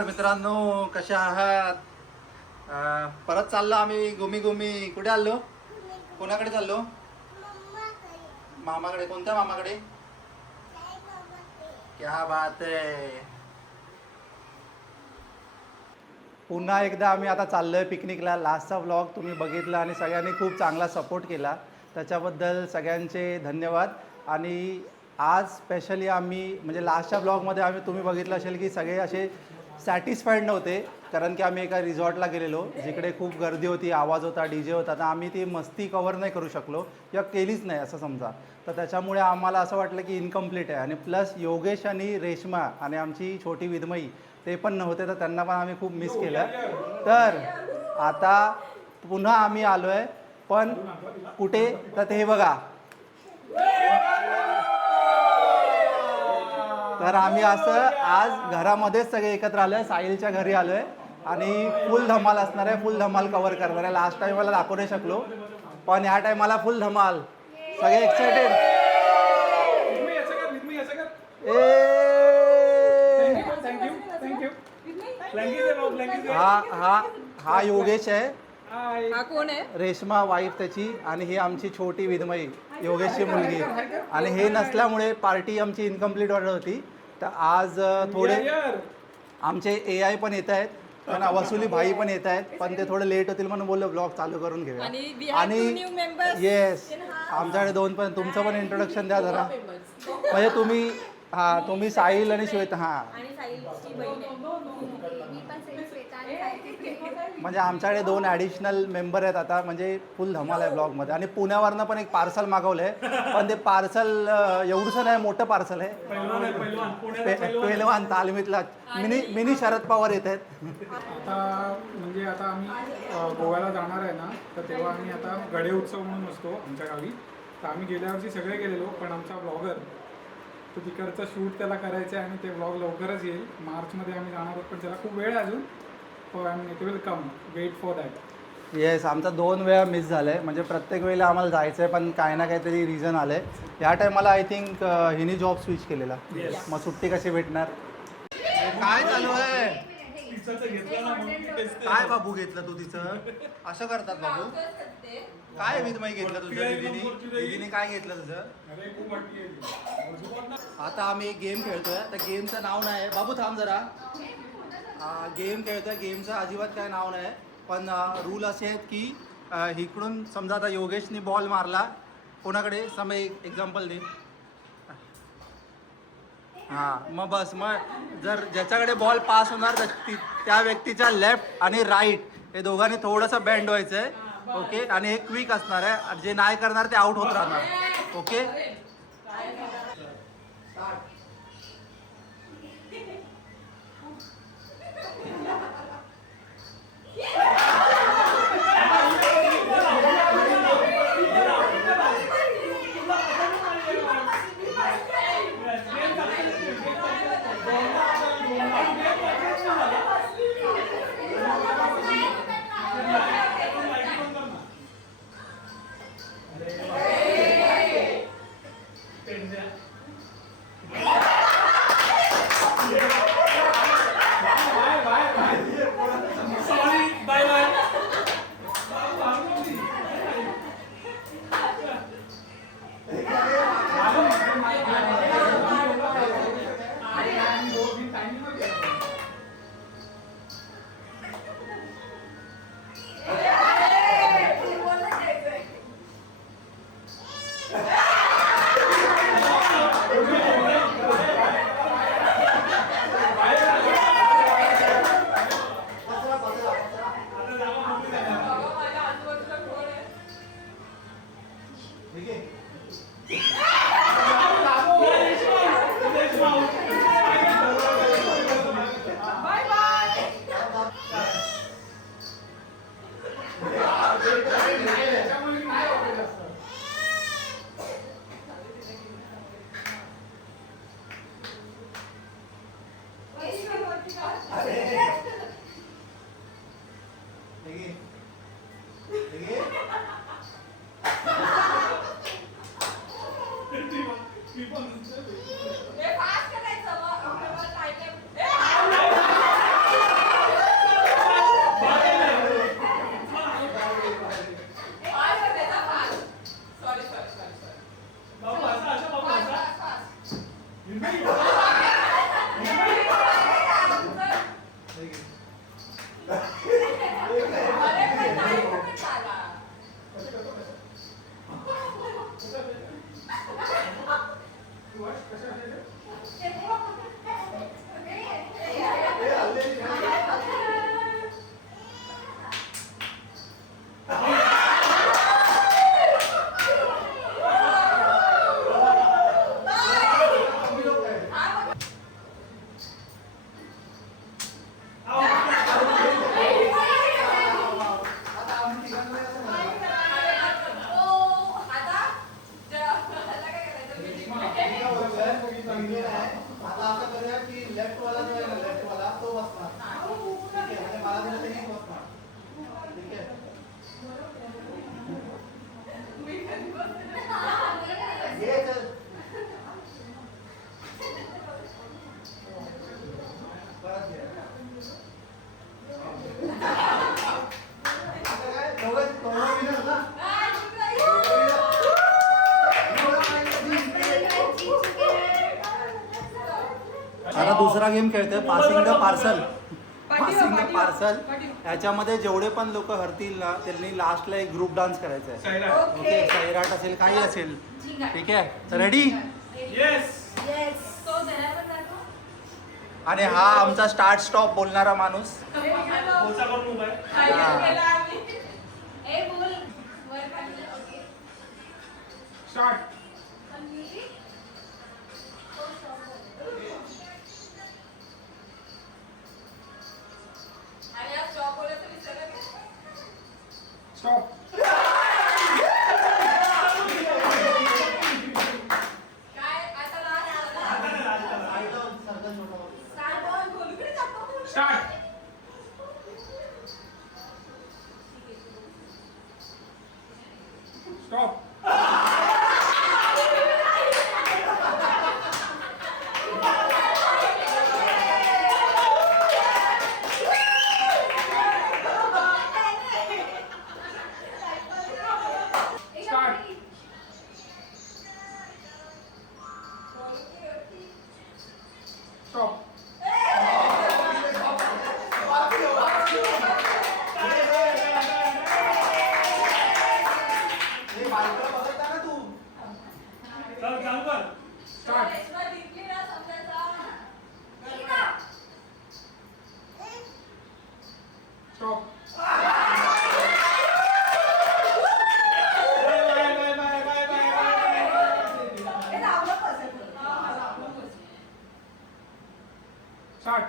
नमस्कार मित्रांनो, कशा आहात? परत चाललो आम्ही घुमी कुठे आलो? कोणाकडे चाललो? मामाकडे. कोणत्या मामाकडे? क्या बात आहे. पुन्हा एकदा आम्ही आता चाललोय पिकनिकला. लास्टचा व्लॉग तुम्ही बघितला आणि सगळ्यांनी खूप चांगला सपोर्ट केला, त्याच्याबद्दल सगळ्यांचे धन्यवाद. आणि आज स्पेशली आम्ही म्हणजे लास्टच्या ब्लॉगमध्ये तुम्ही बघितलं असेल की सगळे असे सॅटिस्फाईड नव्हते, कारण की आम्ही एका रिसॉर्टला गेलेलो जिकडे खूप गर्दी होती, आवाज होता, DJ होता, तर आम्ही ती मस्ती कवर नाही करू शकलो किंवा केलीच नाही असं समजा. तर त्याच्यामुळे आम्हाला असं वाटलं की इनकम्प्लीट आहे. आणि प्लस योगेश आणि रेश्मा आणि आमची छोटी विधमई ते पण नव्हते, तर त्यांना पण आम्ही खूप मिस केलं. तर आता पुन्हा आम्ही आलो आहे, पण कुठे तर ते बघा. तर आम्ही असं आज घरामध्येच सगळे एकत्र आलो आहे, साहिलच्या घरी आलो आहे आणि फुल धमाल असणार आहे, फुल धमाल कवर करणार आहे. लास्ट टाईमाला दाखवू नाही शकलो, पण ह्या टायमाला फुल धमाल. सगळे एक्सायटेड. हा योगेश आहे. हा कोण आहे? रेश्मा वाईफ त्याची, आणि ही आमची छोटी विधमई योगेशची मुलगी. आणि हे नसल्यामुळे पार्टी आमची इनकम्प्लीट वाटत होती. तर आज थोडे आमचे AI पण येत आहेत, पण वसुली भाई पण येत आहेत, पण ते थोडे लेट होतील म्हणून बोललो ब्लॉग चालू करून घेऊया. आणि येस, आमच्याकडे दोन पण. तुमचं पण इंट्रोडक्शन द्या जरा. म्हणजे तुम्ही साहिल आणि श्वेता. म्हणजे आमच्याकडे 2 ॲडिशनल मेंबर आहेत आता, म्हणजे फुल धमाल आहे ब्लॉगमध्ये. आणि पुण्यावरनं पण एक पार्सल मागवलं आहे, पण ते पार्सल एवढंसं नाही, मोठं पार्सल आहे. पहिलवान तालमीतला मिनी शरद पवार येत आहेत. आता आम्ही गोव्याला जाणार आहे ना, तर तेव्हा आम्ही आता गडे उत्सव म्हणून असतो आमच्या गावी. तर आम्ही गेल्या वर्षी सगळे गेलेलो, पण आमचा ब्लॉगर तो तिकडचा शूट त्याला करायचं आहे आणि ते ब्लॉग लवकरच येईल. मार्चमध्ये आम्ही जाणार आहोत, पण त्याला खूप वेळ आहे अजून. It will come, wait for that. Yes, आमचा 2 वेळा मिस झालं आहे. म्हणजे प्रत्येक वेळेला आम्हाला जायचं आहे, पण काही ना काहीतरी रिझन आलं आहे. ह्या टायमाला आय थिंक हिने जॉब स्विच केलेला, मग सुट्टी कशी भेटणार? काय चालू आहे? काय बाबू घेतलं तू तिचं? असं करतात बाबू? काय विधमय घेतलं तुझं? दीदीने काय घेतलं तुझं? आता आम्ही एक गेम खेळतोय. त्या गेमचं नाव नाही बाबू, थांब जरा. गेम खेळतोय, गेमचं अजिबात काय नाव नाही, पण रूल असे आहेत की इकडून समजा आता योगेशने बॉल मारला कोणाकडे, समय एक्झाम्पल दे. मग बस, मग जर ज्याच्याकडे बॉल पास होणार त्या व्यक्तीच्या लेफ्ट आणि राईट हे दोघांनी थोडंसं बँड व्हायचं आहे. ओके, आणि हे क्विक असणार आहे. जे नाही करणार ते आउट होत राहणार. ओके. दुसरा गेम खेळतोय पासिंग द पार्सल. पाठीवर, पासिंग द पाठीवर, पार्सल. पाठीवर. याच्यामध्ये जेवढे पण लोक हरतील ना त्यांनी लास्टला एक ग्रुप डान्स करायचा आहे. सैराट. ओके सैराट असेल काही असेल. ठीक आहे रेडी. येस. आणि हा आमचा स्टार्ट स्टॉप बोलणारा माणूस. Start. Stop. Start. Stop. Start. Stop. Start. Stop. Start. Stop. Start.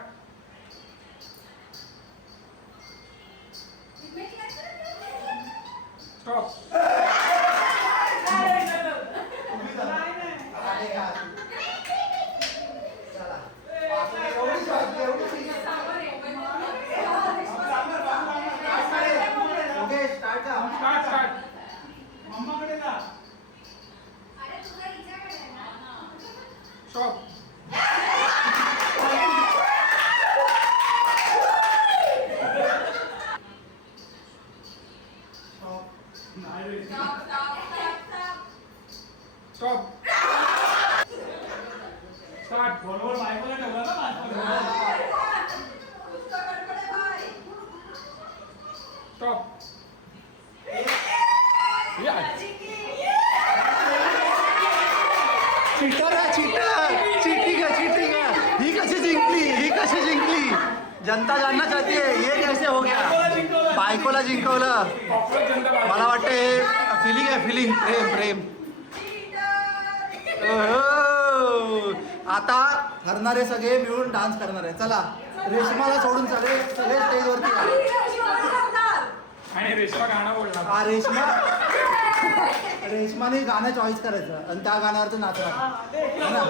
Start. Stop. Stop. Start. बरोबर बायकोला ठेवला ना. स्टॉप. चीटर आहे चीटर. चीटिंग आहे चीटिंग आहे. ही कशी जिंकली ही कशी जिंकली. जनता जानना चाहती है ये कैसे हो गया. बायकोला जिंकवलं. कॉकरोच जनता बाहेर. मला वाटतं हे फिलिंग आहे फिलिंग प्रेम प्रेम. ओहो. आता हरणारे सगळे मिळून डान्स करणार आहे. चला रेशमाला सोडून सगळे सगळे स्टेजवरती या. आणि रेशमा गाणं बोलणार. हा रेशमाने गाणं चॉईस करायचं आणि त्या गाण्यावरती नाचणार है ना.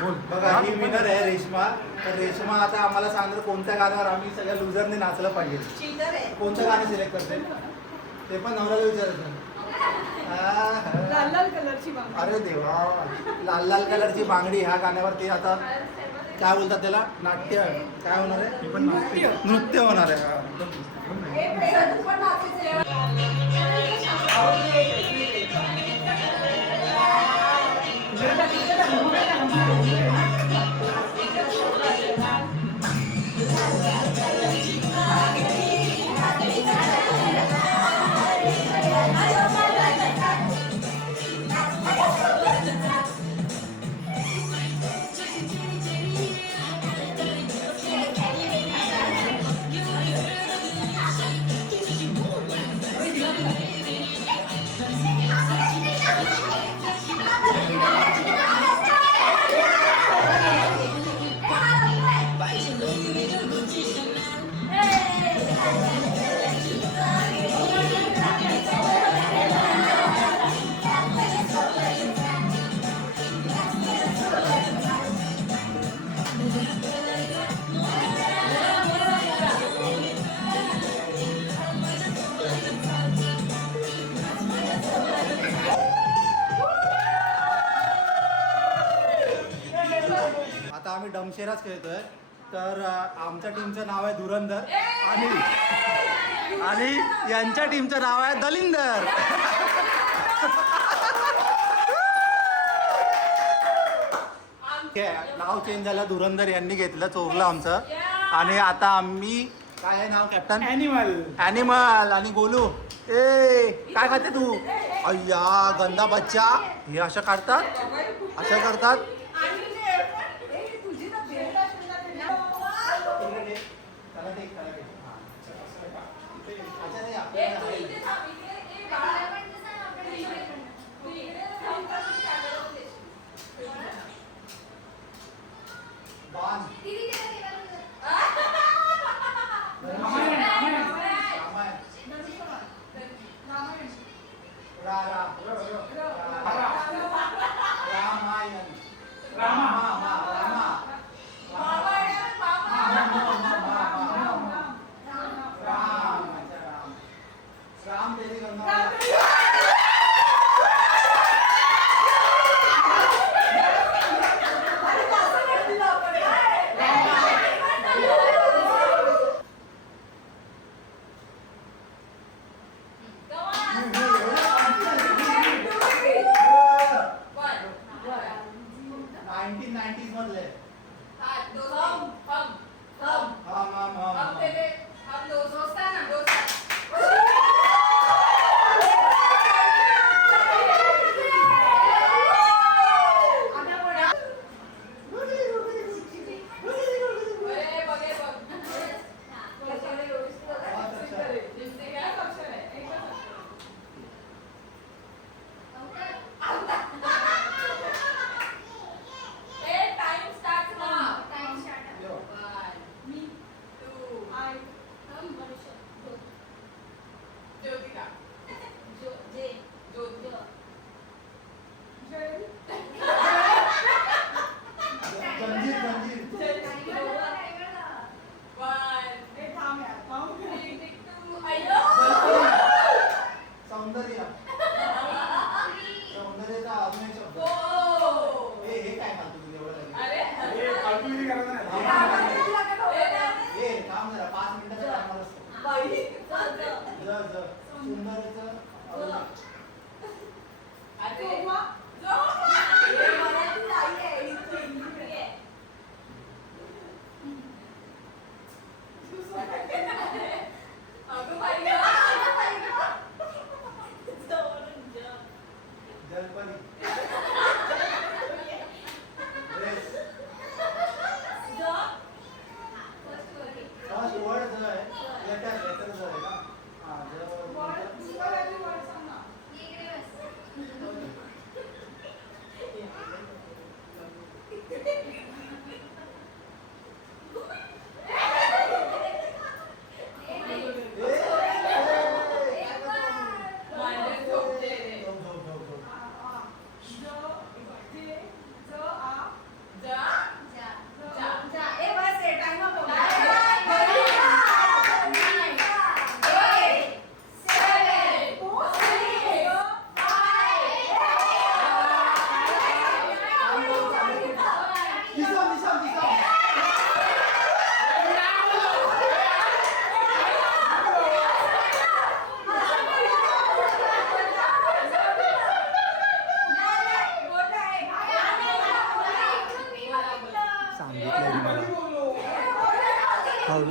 बोल बघा ही विनर आहे रेशमा. तर रेशमा आता आम्हाला सांगणार कोणत्या गाण्यावर आम्ही सगळ्या लुझरने नाचलं पाहिजे. कोणतं गाणं सिलेक्ट करते ते पण नवऱ्याला विचारायचं. लाल लाल कलरची बांगडी. अरे देवा लाल लाल कलरची बांगडी ह्या गाण्यावरती आता काय बोलतात त्याला नाट्य काय होणार आहे. नृत्य होणार आहे. आम्ही डमशेराच खेळतोय. तर आमच्या टीमचं नाव आहे धुरंधर आणि यांच्या टीमचं नाव आहे दलिंदर. नाव चेंज झालं, धुरंधर यांनी घेतलं, चोरलं आमचं. आणि आता आम्ही काय आहे नाव कॅप्टन? ॲनिमल. आणि गोलू ए काय खाते तू? अय्या गंदा बच्चा. हे अशा काढतात, अशा करतात.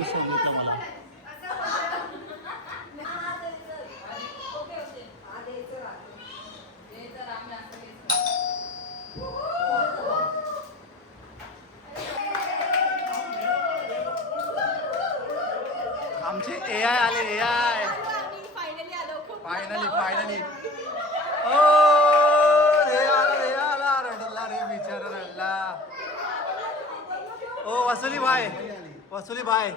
सांगितलं मला. आमचे AI आले, AI फायनली ओ रे आला रडला रे बिचारा रडला. ओ वसुली भाई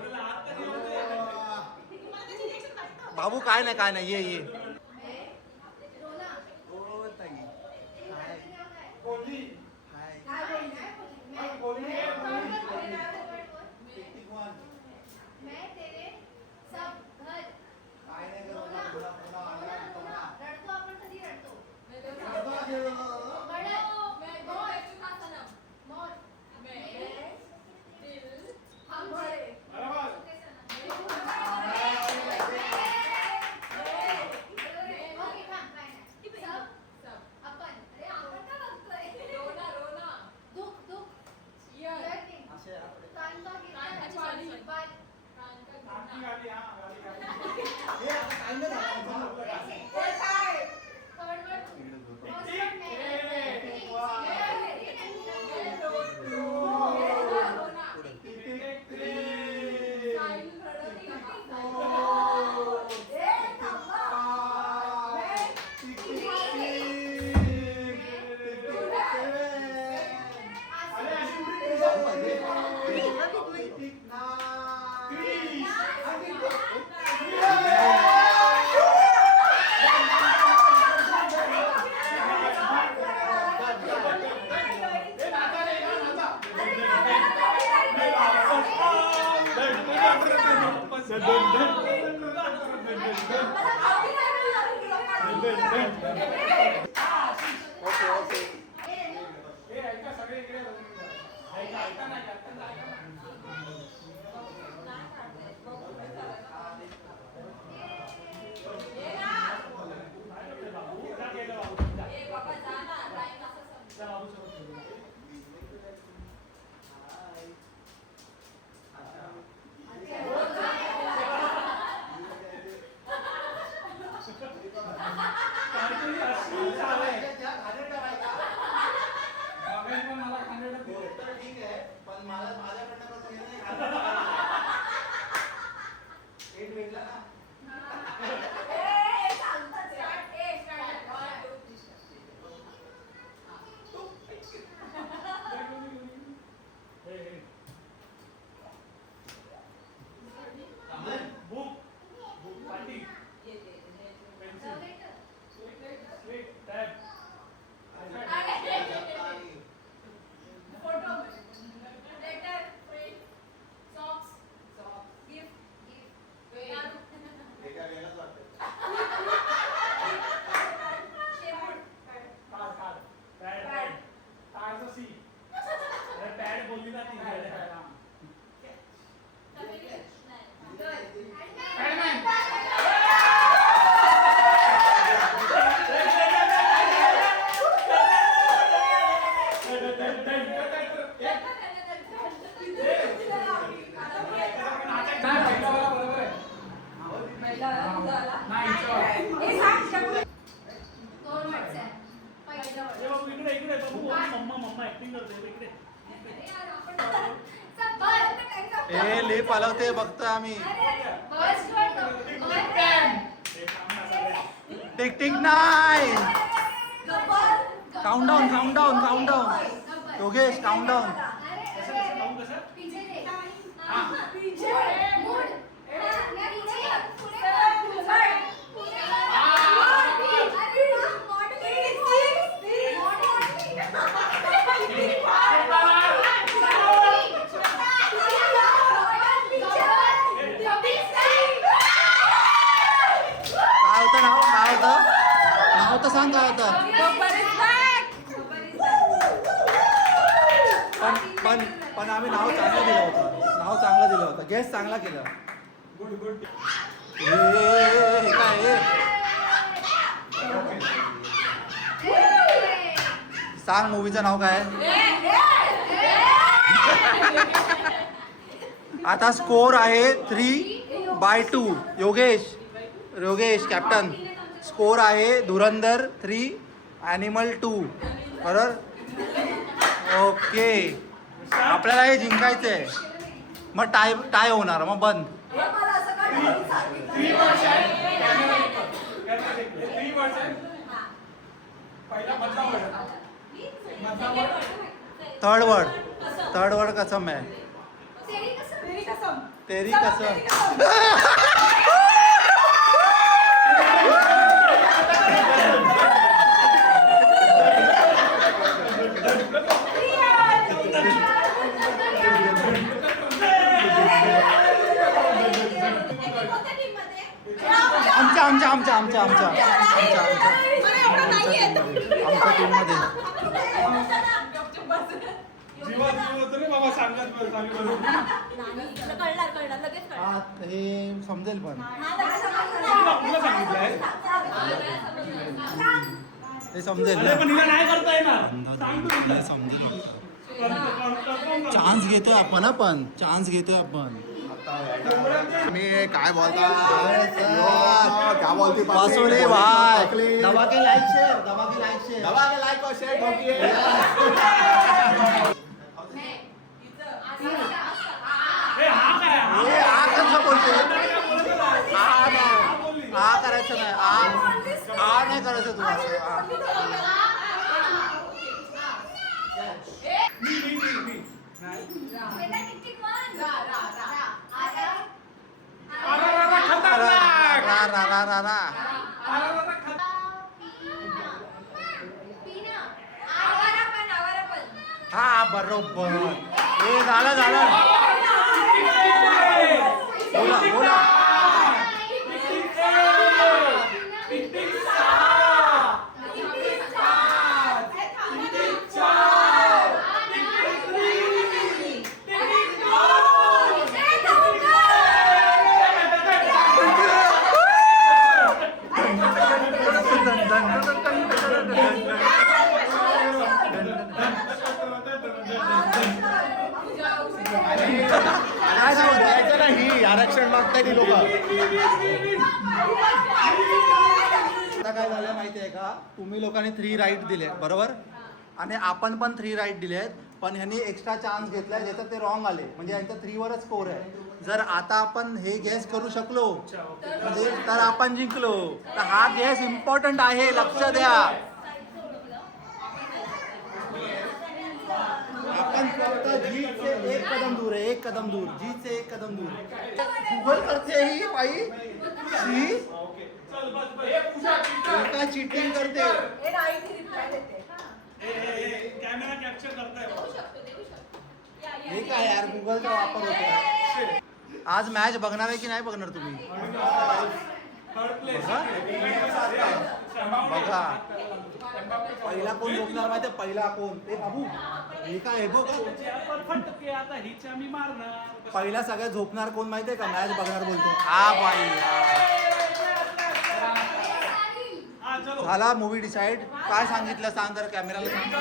बाबू काय नाही ये ओके ओके. हे ऐका सगळे इकडे ऐका ऐका नाही ऐका मला खाण्याला तर ठीक आहे पण मला माझ्याकडनं कसं हे नाही एक भेटला ना. हे लिप आलवते बघतोय आम्ही. टिक टिक नाही. Countdown countdown countdown. Yogesh countdown. काय होतं नाव काय होतं नाव तर सांग काय होतं. पण पण आम्ही नाव चांगलं दिलं होतं. नाव चांगलं दिलं होतं. गेस चांगला केलं. गुड गुड हे काय सांग मूवीचं नाव काय. आता स्कोर आहे 3/2. योगेश योगेश कॅप्टन. स्कोर आहे धुरंधर 3 ॲनिमल 2. बरोबर. ओके आपल्याला हे जिंकायचं आहे. मग टाय टाय होणार मग बंद. 3 वर्ष आहे. 3 वर्ष आहे. पहिला मधला वर्ड थर्ड वर्ड कसम आहे. तेरी कसम. आमच्या आमच्या आमच्या आमच्या आमच्या आमच्या टीममध्ये. बाबा सांगत हा हे समजेल पण हे समजेल समजेल. चान्स घेतोय आपण चान्स घेतोय आपण. मी काय बोलता क्या बोलती बसोरे भाई. दबा के लाइक शेयर दबा के लाइक और शेयर ठोकिए. हे आ कसं बोलते. आ करायचं नाही. आ नाही करायचं तू असं. रा हा बरोबर. हे झालं बोला काय सांगू? ही आरक्षण मागताय ती लोक. आता काय झालं माहिती आहे का, तुम्ही लोकांनी 3 राईट दिले बरोबर, आणि आपण पण 3 राईट दिले आहेत, पण ह्यांनी एक्स्ट्रा चान्स घेतलाय ज्याच्यात ते रॉंग आले, म्हणजे यांचा 3 वरच स्कोर आहे. जर आता आपण हे गॅस करू शकलो म्हणजे तर आपण जिंकलो. तर हा गॅस इम्पॉर्टंट आहे, लक्ष द्या. आपण फक्त जीत से 1 कदम दूर आहे, 1 कदम दूर, जीत से 1 कदम दूर. गूगल करते ही बाई, शी काय चीटिंग करते. कॅमेरा कॅप्चर करताय. हे काय यार, गुगलचा वापर होतो. आज मॅच बघणार आहे की नाही बघणार तुम्ही? बघा पहिला कोण झोपणार माहिती, पहिला कोण ते बाबू. हे काय आहे बघ, पहिला सगळ्यात झोपणार कोण माहितीये का, मॅच बघणार बोलतो. हा बाई झाला मूवी डिसाइड. काय सांगितलं सांग जरा कॅमेराला सांग.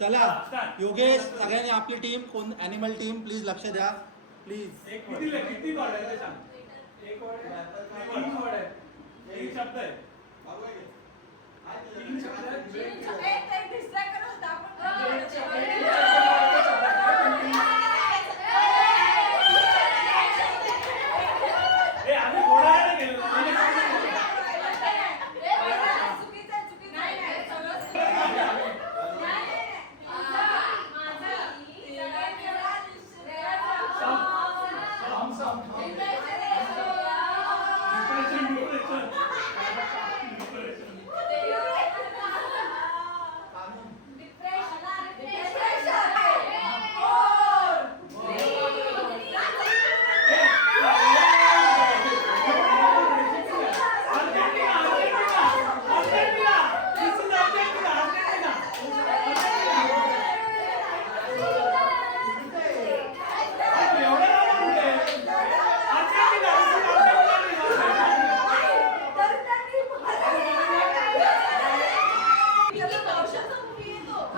चला योगेश, सगळ्यांनी आपली टीम, कोण ॲनिमल टीम प्लीज लक्ष द्या प्लीज. किती वर्ड आहे ते सांग. एक वर्ड आहे, 3 वर्ड आहे, 3 शब्द आहे. 3 शब्द आम्ही घोडायला गेलो.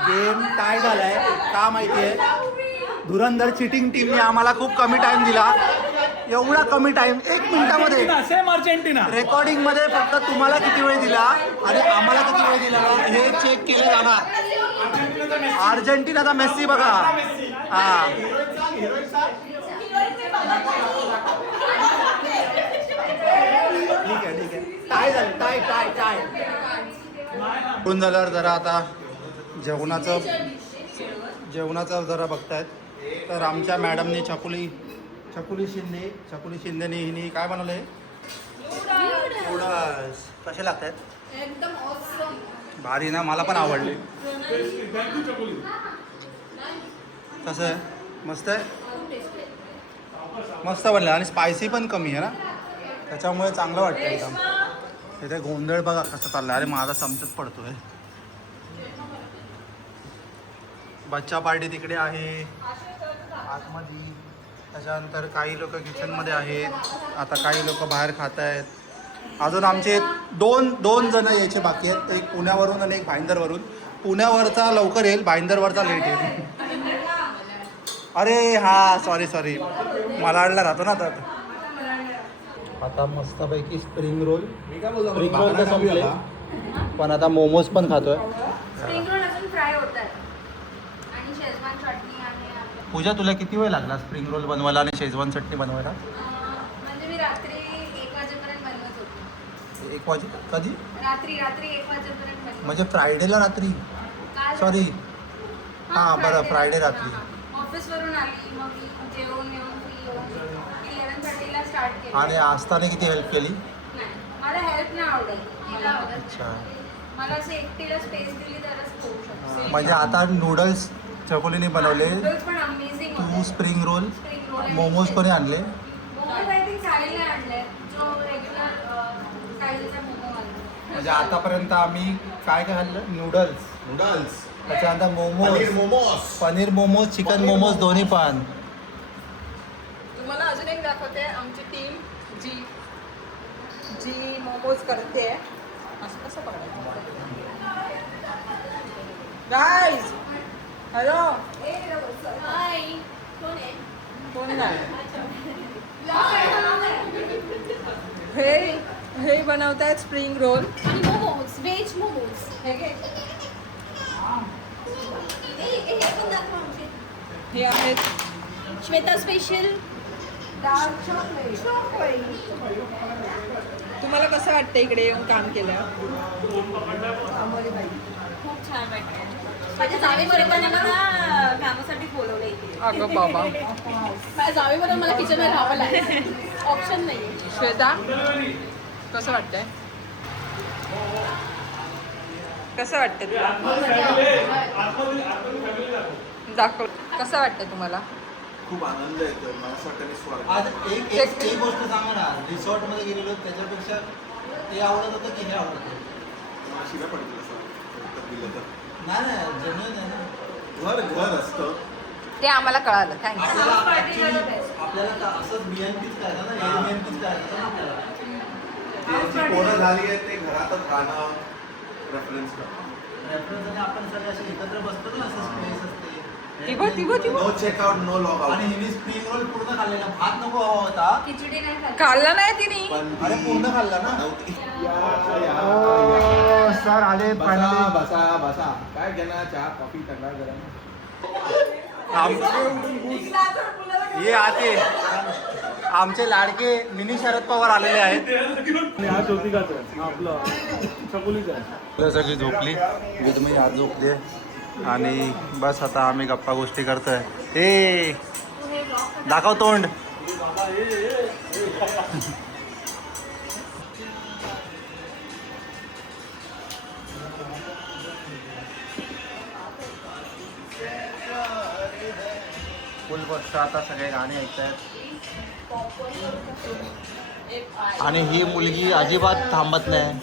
गेम काय झालाय का माहितीये, धुरंधर चिटिंग टीमने आम्हाला खूप कमी टाइम दिला. एवढा कमी टाइम, 1 मिनिटामध्ये. Same Argentina. रेकॉर्डिंग मध्ये फक्त तुम्हाला किती वेळ दिला आणि आम्हाला किती वेळ दिला हे चेक केलं जाणार. अर्जेंटिनाचा मेस्सी बघा. हा ठीक आहे ठीक आहे. टाय झालं, टाय टाय टाय. पूर्ण झाल्यावर जरा आता जेवणाचं जरा बघतायत. तर आमच्या मॅडमने छकुली शिंदेने हिने काय बनवलंय, नूडल्स. कसे लागत आहेत? एकदम ऑसम. भारी ना, मला पण आवडले. कसं आहे, मस्त आहे, मस्त बनलं आणि स्पायसी पण कमी आहे ना, त्याच्यामुळे चांगलं वाटतं एकदम. इथे गोंधळ बघा कसं चाललं. अरे माझा चमचत पडतोय. बच्चा पार्टी तिकडे आहे आतमध्ये. त्याच्यानंतर काही लोक किचनमध्ये आहेत, आता काही लोक बाहेर खात आहेत. अजून आमचे दोन जण यायचे बाकी आहेत, एक पुण्यावरून आणि एक भाईंदरवरून. पुण्यावरचा लवकर येईल, भाईंदरवरचा लेट येईल. अरे हा सॉरी मलाडला राहतो ना. आता मस्तपैकी स्प्रिंग रोल तर संपले, पण आता मोमोज पण खातोय. स्प्रिंग रोल अजून फ्राय होतात आणि शेजवान चटणी आहे आपल्या. पूजा तुला किती वेळ लागला स्प्रिंग रोल बनवायला आणि शेजवान चटणी बनवायला? म्हणजे मी रात्री 1 वाजेपर्यंत बनवत होते. 1 वाजे कधी? रात्री 1 वाजेपर्यंत बनवत. म्हणजे फ्रायडेला रात्री? काल सॉरी हां बरं, फ्रायडे रात्री. ऑफिसवरून आली, मग मी जेवून येऊन फ्री होऊन 11:30ला स्टार्ट केलं. आणि आस्थाने किती हेल्प केली? नाही, मला हेल्प नाही आवडत, तिला आवडत. अच्छा. मला असं एकटीला स्पेस दिली तरच होऊ शकतो. म्हणजे आता नूडल्स चकोलीने बनवले, नूडल्स पण अमेझिंग तू होते. स्प्रिंग रोल, स्प्रिंग रोल आणि मोमोज कोणी आणले? मोमोज आय थिंक साहिलने आणले, जो रेग्युलर साहिलचा मोमो आणला. म्हणजे आतापर्यंत आम्ही काय काय खाल्लं? नूडल्स, त्याच्यानंतर पनीर मोमोज, चिकन मोमोज दोन्ही पण. तुम्हाला अजून एक दाखवते आमची टीम भजी मोमोज करते असं कसं पकडायचं गाईज हॅलो हाय कोण आहे कोण नाही हे हे बनवतायत स्प्रिंग रोल आणि मोमोज व्हेज मोमोज हे घे. हे पण दाखवा आमचे. हे आहेत श्वेता स्पेशल डार्क चॉकलेट तुम्हाला कसं वाटतं इकडे येऊन काम केलं खूप छान वाटतं माझ्या जावेबरोबर मला ना कामासाठी बोलवलं इथे अगं बाबा माझ्या जावेबरोबर मला किचनवर राहावं लागेल ऑप्शन नाही श्वेता कसं वाटतंय कसं वाटतंय तुला दाखव कसं वाटतंय तुम्हाला खूप आनंद येतो मला असं वाटतं मी स्वर्गात आज एक गोष्ट सांगा ना, रिसॉर्टमध्ये गेलेलो त्याच्यापेक्षा ते आवडत होतं की हे आवडत होतं? मला शिव्या पडतील असं तर दिलं तर नाही जेन्युइन आहे ना. घर असतं ते आम्हाला कळालं थँक्यू आपल्याला तर असंच बियांकीच करायचं ना, बियांकीच करायचं ना आपल्याला. जी पोरं झाली आहेत ते घरातच राहणं रेफरन्स करणं रेफरन्स आणि आपण सगळे असे एकत्र बसतो ना, असं स्पेस असते. नो चेकआउट नो लॉग आणि आउट हिने स्प्रिंग रोल पूर्ण खाल्लेला, भात नको हवा होता खिचडी नाही खात खाल्लं नाही तिने पण अरे पूर्ण खाल्ला ना. सर आले बसा बसा बसा काय घेणार चहा कॉफी करणार जरा हे आते आमचे लाडके मिनी शरद पवार आलेले आहेत. आज ज्योतिकाचं आपलं चकुलीचं आपल्या सगळी झोपली, मी तुम्ही आज झोपली आणि बस आता आम्ही गप्पा गोष्टी करतोय. ए दाखव तोंड. फुल वर्ष आता सगळे गाणे ऐकतायत आणि ही मुलगी अजिबात थांबत नाही,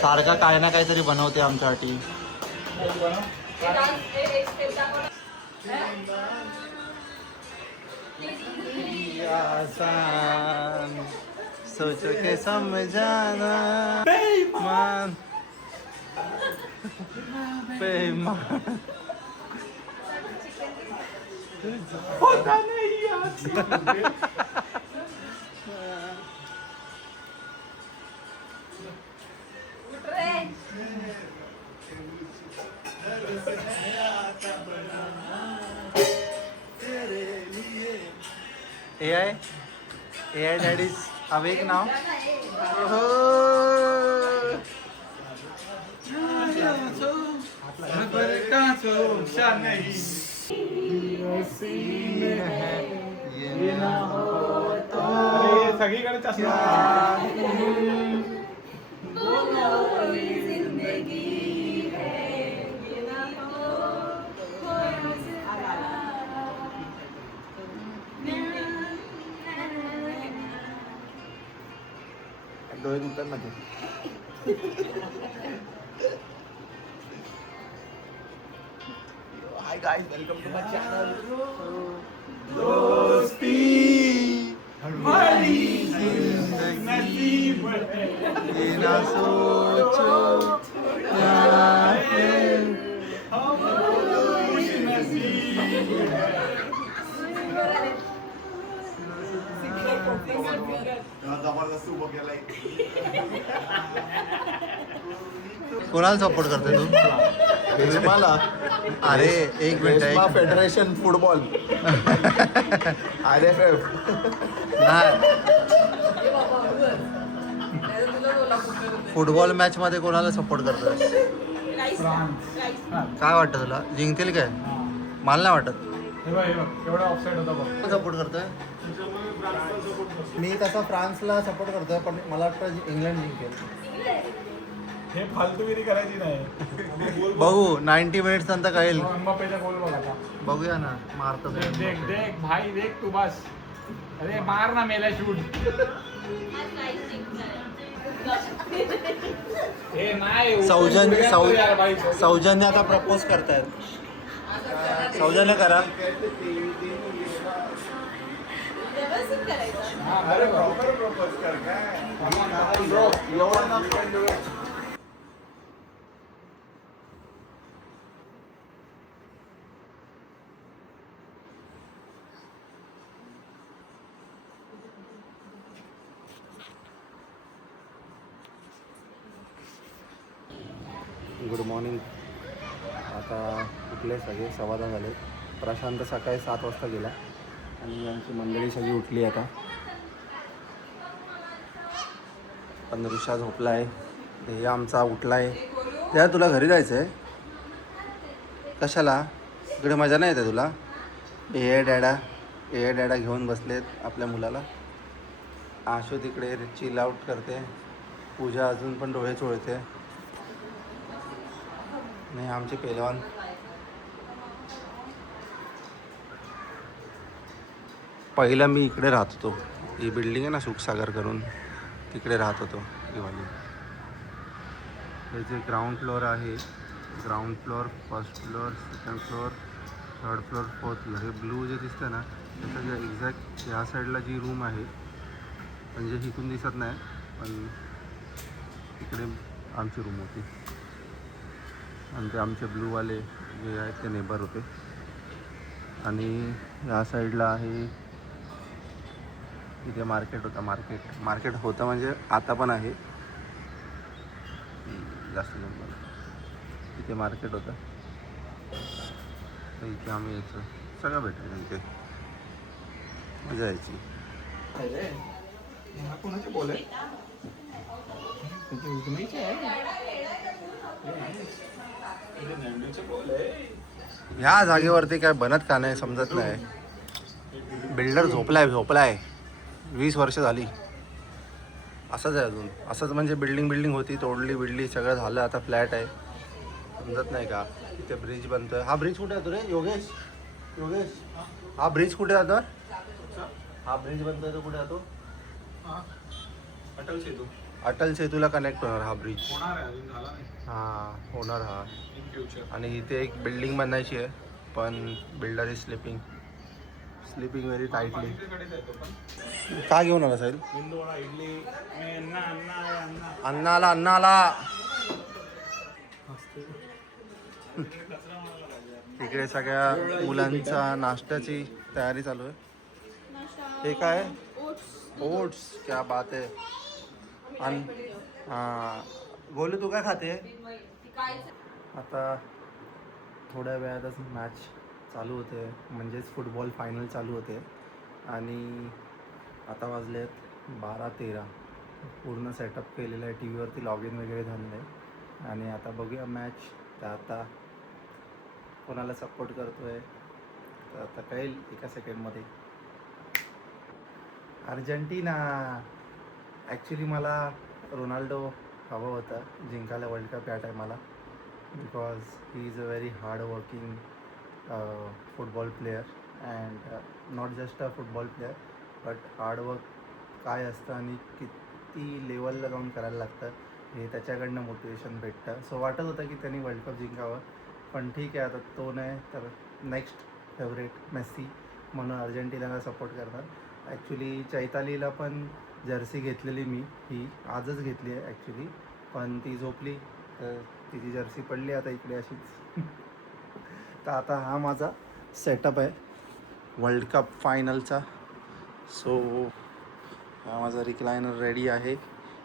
सारखा काय ना काहीतरी बनवते आमच्यासाठी. सोच के समझाना बेईमान बेईमान होता नहीं यार. AI dad is awake now. सगळीकडे चष्मा डोळे दुखतात ना ते hi guys welcome to my channel दोस्ती हमारी जिंदगी बिना सोचो क्या है जबरदस्त उभं केलाय. कोणाला सपोर्ट करते तू? रेशमाला अरे एक minute Reshma federation football RFF नाही, फुटबॉल मॅच मध्ये कोणाला सपोर्ट करतोय? काय वाटतं तुला, जिंकतील काय? मला नाही वाटत. हे बघ एवढा ऑफसाईड होता बघ. सपोर्ट करतोय मी, तसा फ्रान्सला सपोर्ट करतोय, पण मला वाटतं इंग्लंड जिंकेल. हे फालतूगिरी करायची नाही. बघू 90 मिनिट्स नंतर कळेल. अंबापेचा गोल बघ आता. बघूया ना, मारतो देख देख देख भाई देख तू बस. अरे मार ना मेला शूट. हे नाही सौजन्य आता प्रपोज करतायत. सौजन्य करा. व्यवस्थित करायचं अरे प्रॉपर प्रपोज कर काय एवढं ना गुड मॉर्निंग. आता उठले सगळे 10:15 झाले. प्रशांत सकाळी 7 वाजता गेला आणि यांची मंडळी सगळी उठली आता. पण ऋषा झोपला आहे. ध्येय आमचा उठला आहे. त्या तुला घरी जायचं आहे? कशाला? इकडे मजा नाही येते तुला? ए डॅडा घेऊन बसलेत आपल्या मुलाला. आशू तिकडे चिल आउट करते. पूजा अजून पण डोळे चोळते. नाही आमचे पेलवान पहिला मी इकडे राहत होतो. ही बिल्डिंग आहे ना सुखसागर करून, तिकडे राहत होतो. ही वाली हे जे ग्राउंड फ्लोअर आहे, ground floor, first floor, second floor, third floor, fourth floor. हे ब्लू जे दिसतं ना त्याचं जे एक्झॅक्ट ह्या साईडला जी रूम आहे, म्हणजे इथून दिसत नाही पण इकडे आमची रूम होती. आणि ते आमचे ब्लूवाले जे आहेत ते नेबर होते. आणि या साईडला आहे इथे मार्केट होता. मार्केट होतं म्हणजे आता पण आहे. जास्त नंबर इथे मार्केट होतं. तर इथे आम्ही यायचो. सगळं भेटायचं इथे. मजा यायची. कोणाचे बोल आहे? ह्या जागेवरती काय बनत का नाही समजत नाही. बिल्डर झोपलाय 20 वर्ष झाली. असंच आहे अजून. असंच म्हणजे बिल्डिंग होती, तोडली सगळं झालं. आता फ्लॅट आहे. समजत नाही का? इथे ब्रिज बनतोय. हा ब्रिज कुठे जातो रे योगेश? हा ब्रिज कुठे जातो? हा ब्रिज बनतोय तो कुठे जातो? अटल सेतू अटल सेतूला कनेक्ट होणार हा ब्रिज. होणार आहे, अजून झाला नाही. हां होणार हा. In future. आणि इथे एक बिल्डिंग बनायची आहे पण builder is sleeping very tightly. का घेऊन आला साहिल? इडली अण्णा आला. इकडे सगळ्या मुलांचा नाश्त्याची तयारी चालू आहे. हे काय? ओट्स. क्या बात आहे. आणि गोलू तू काय खाते? आता थोड्या वेळातच मॅच चालू होते, म्हणजेच फुटबॉल फायनल चालू होते. आणि आता वाजलेत 12:13. पूर्ण सेटअप केलेलं आहे. टी व्हीवरती लॉग इन वगैरे झालेलं आहे. आणि आता बघूया मॅच. तर आता कोणाला सपोर्ट करतो आहे तर आता कळेल एका सेकंडमध्ये. अर्जेंटिना. ॲक्च्युली मला रोनाल्डो हवं होतं जिंकायला वर्ल्ड कप या टायमाला. Because he is a very hard working football player and not just a football player but hard work काय असतं आणि किती लेवलला जाऊन करायला लागतं हे त्याच्याकडनं मोटिवेशन भेटतं. सो वाटत होतं की त्यांनी वर्ल्ड कप जिंकावं. पण ठीक आहे, आता तो नाही तर नेक्स्ट फेवरेट मेस्सी म्हणून अर्जेंटिनाला सपोर्ट करणार. ॲक्च्युली चैतालीला पण जर्सी घेतलेली मी, ही आजच घेतली आहे ॲक्च्युली. पण ती झोपली तर तिची जर्सी पडली आता इकडे अशीच. तर आता हा माझा सेटअप आहे वर्ल्ड कप फायनलचा. सो हा माझा रिक्लायनर रेडी आहे.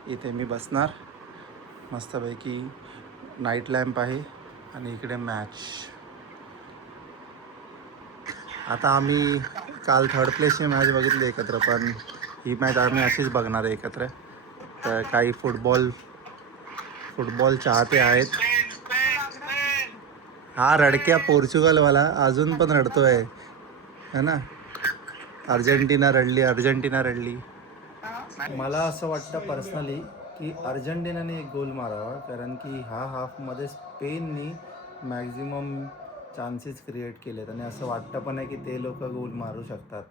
इथे मी बसणार मस्तपैकी. नाईट लॅम्प आहे आणि इकडे मॅच. आता आम्ही काल थर्ड प्लेसची मॅच बघितली एकत्र, पण ही मॅच आम्ही अशीच बघणार आहे एकत्र. तर काही फुटबॉल चाहते आहेत. हा रडक्या पोर्चुगलवाला अजून पण रडतो आहे है ना. अर्जेंटिना रडली. मला असं वाटतं पर्सनली की अर्जेंटिनाने एक गोल मारावा, कारण की हा हाफमध्ये स्पेननी मॅक्झिमम चान्सेस क्रिएट केलेत आणि असं वाटतं पण आहे की ते लोक गोल मारू शकतात.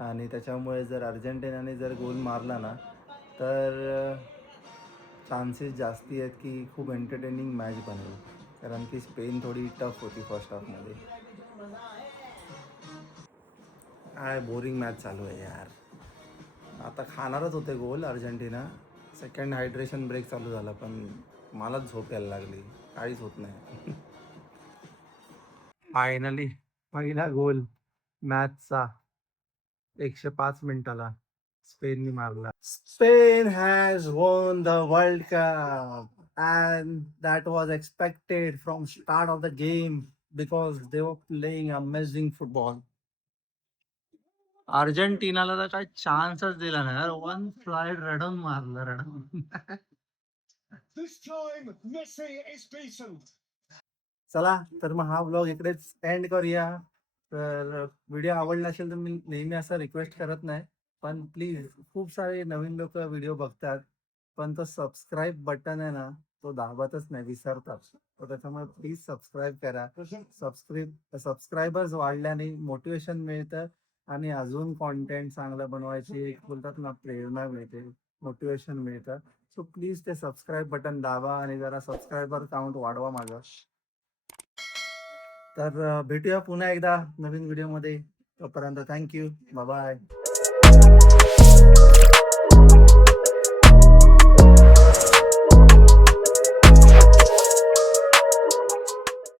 आणि त्याच्यामुळे जर अर्जेंटिनाने जर गोल मारला ना तर चान्सेस जास्ती आहेत की खूप एंटरटेनिंग मॅच बनेल, कारण की स्पेन थोडी टफ होती फर्स्ट हाफमध्ये. काय बोरिंग मॅच चालू आहे यार. आता खाणारच होते गोल अर्जेंटिना. सेकंड हायड्रेशन ब्रेक चालू झाला पण मलाच झोप यायला लागली. काहीच होत नाही. फायनली पहिला गोल मॅचचा 105 मिनिटाला स्पेनने मारला. Spain has won the World Cup and that was expected from start of the game because they were playing amazing football. अर्जेंटिनाला तर काही चान्सच दिला नाही यार. वन फ्लाईट रडून मारलं रडून. चला तर मग हा व्लॉग इकडेच एंड करूया. तर व्हिडिओ आवडला असेल तर मी नेहमी असं रिक्वेस्ट करत नाही, पण प्लीज खूप सारे नवीन लोक व्हिडिओ बघतात पण तो सबस्क्राईब बटन आहे ना तो दाबतच नाही, विसरतात. तर त्याच्यामुळे प्लीज सबस्क्राईब करा. सबस्क्रायबर्स वाढल्याने मोटिवेशन मिळतं आणि अजून कॉन्टेंट चांगलं बनवायची एक बोलतात ना प्रेरणा मिळते, मोटिवेशन मिळतं. सो प्लीज ते सबस्क्राईब बटन दाबा आणि जरा सबस्क्रायबर काउंट वाढवा माझं. तर भेटूया पुन्हा एकदा नवीन व्हिडिओमध्ये. तोपर्यंत थँक्यू, बाय.